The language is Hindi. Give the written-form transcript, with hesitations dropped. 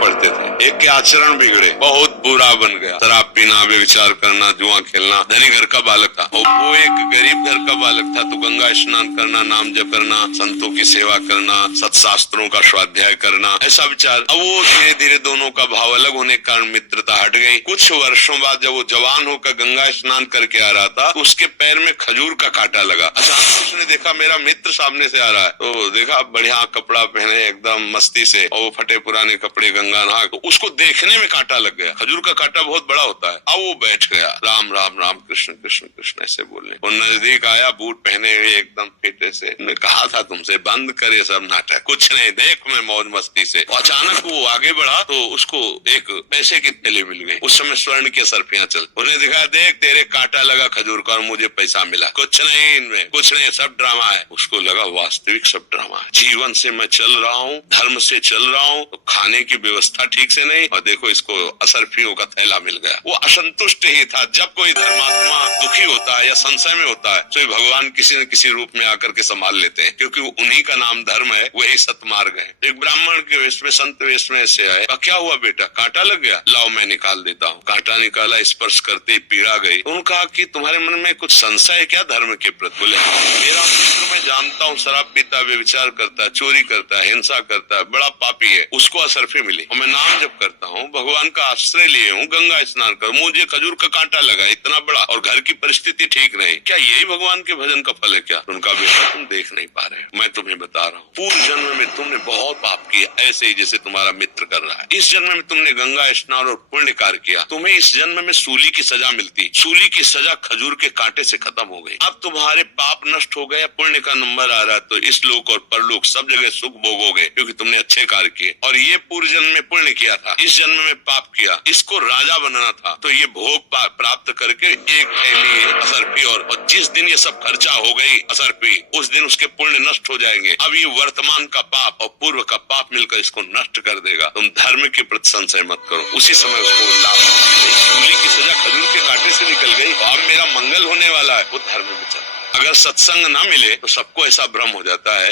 पढ़ते थे। एक के आचरण बिगड़े, बहुत बुरा बन गया। शराब पीना, व्यभिचार करना, जुआ खेलना। धनी घर का बालक था और वो एक गरीब घर का बालक था। तो गंगा स्नान करना, नाम जप करना, संतों की सेवा करना, सत्शास्त्रों का स्वाध्याय करना, ऐसा विचार। अब वो धीरे धीरे दोनों का भाव अलग होने के कारण मित्रता हट गई। कुछ वर्षों बाद जब वो जवान होकर गंगा स्नान करके आ रहा था तो उसके पैर में खजूर का कांटा लगा। अचानक उसने देखा मेरा मित्र सामने से आ रहा है। तो देखा बढ़िया कपड़ा पहने एकदम मस्ती से और वो फटे पुराने कपड़े, गंगा नहा। तो उसको देखने में कांटा लग गया। खजूर का कांटा बहुत बड़ा होता है। अब वो बैठ गया, राम राम राम कृष्ण कृष्ण कृष्ण ऐसे बोलने। वो नजदीक आया, बूट पहने हुए एकदम फिटे से। ने कहा था तुमसे बंद करे सब नाटक, कुछ नहीं, देख मैं मौज मस्ती से। अचानक वो आगे बढ़ा तो उसको एक पैसे की थैली मिल गई। उस समय स्वर्ण की असरफियां चल। उन्हें दिखा, देख तेरे कांटा लगा खजूर का और मुझे पैसा मिला। कुछ नहीं इनमें, कुछ नहीं, सब ड्रामा है। उसको लगा वास्तविक सब ड्रामा है। जीवन से मैं चल रहा हूँ, धर्म से चल रहा हूँ, तो खाने की व्यवस्था ठीक से नहीं, और देखो इसको असरफियों का थैला मिल गया। वो असंतुष्ट ही था। जब कोई धर्मात्मा दुखी होता है या संशय में होता है तो भगवान किसी न किसी रूप में आकर के संभाल लेते हैं, क्योंकि उन्हीं का नाम धर्म है, वही सतमार्ग है। एक ब्राह्मण के वेश में, संत वेश में ऐसे आए। क्या हुआ बेटा, कांटा लग गया? लाओ मैं निकाल देता हूँ। कांटा निकाला, स्पर्श करते ही पीड़ा गई। उन्होंने कहा कि तुम्हारे मन में कुछ संशय है क्या धर्म के प्रति? बोले मेरा मित्र मैं जानता हूँ शराब पीता, व्यभिचार करता है, चोरी करता है, हिंसा करता है, बड़ा पापी है, उसको असरफी मिली। और मैं नाम जप करता हूँ, भगवान का आश्रय लिए हूँ, गंगा स्नान कर, मुझे खजूर का कांटा लगा इतना बड़ा, और घर की परिस्थिति ठीक नहीं। क्या यही भगवान के भजन का फल है क्या? उनका बेटा तुम देख नहीं पा रहे हो, मैं तुम्हें बता रहा हूँ। पूर्व जन्म में तुमने बहुत पाप किया, ऐसे ही जैसे तुम्हारा मित्र कर रहा है। इस जन्म में तुमने गंगा स्नान और पुण्य कार्य किया, तुम्हें इस जन्म में सूली की सजा मिलती। सूली की सजा खजूर के कांटे से खत्म हो गई। अब तुम्हारे पाप नष्ट हो गए, पुण्य का नंबर आ रहा है, तो इस लोक और परलोक सब जगह सुख भोगोगे, क्योंकि तुमने अच्छे कार्य किए। और ये पूर्व जन्म में पुण्य किया था, इस जन्म में पाप किया, इसको राजा बनना था, तो ये भोग प्राप्त करके एक थैली असरफी, और जिस दिन ये सब खर्चा हो गई असरफी, उस दिन उसके पुण्य नष्ट हो जाएंगे। अब ये वर्तमान का पाप और पूर्व का पाप मिलकर इसको नष्ट कर देगा। तुम धर्म के प्रति संशय मत करो। उसी समय उसको लाभ, सूली की सजा खजूर के कांटे से निकल गई। अब मेरा मंगल होने वाला है, वो धर्म में चल। अगर सत्संग ना मिले तो सबको ऐसा भ्रम हो जाता है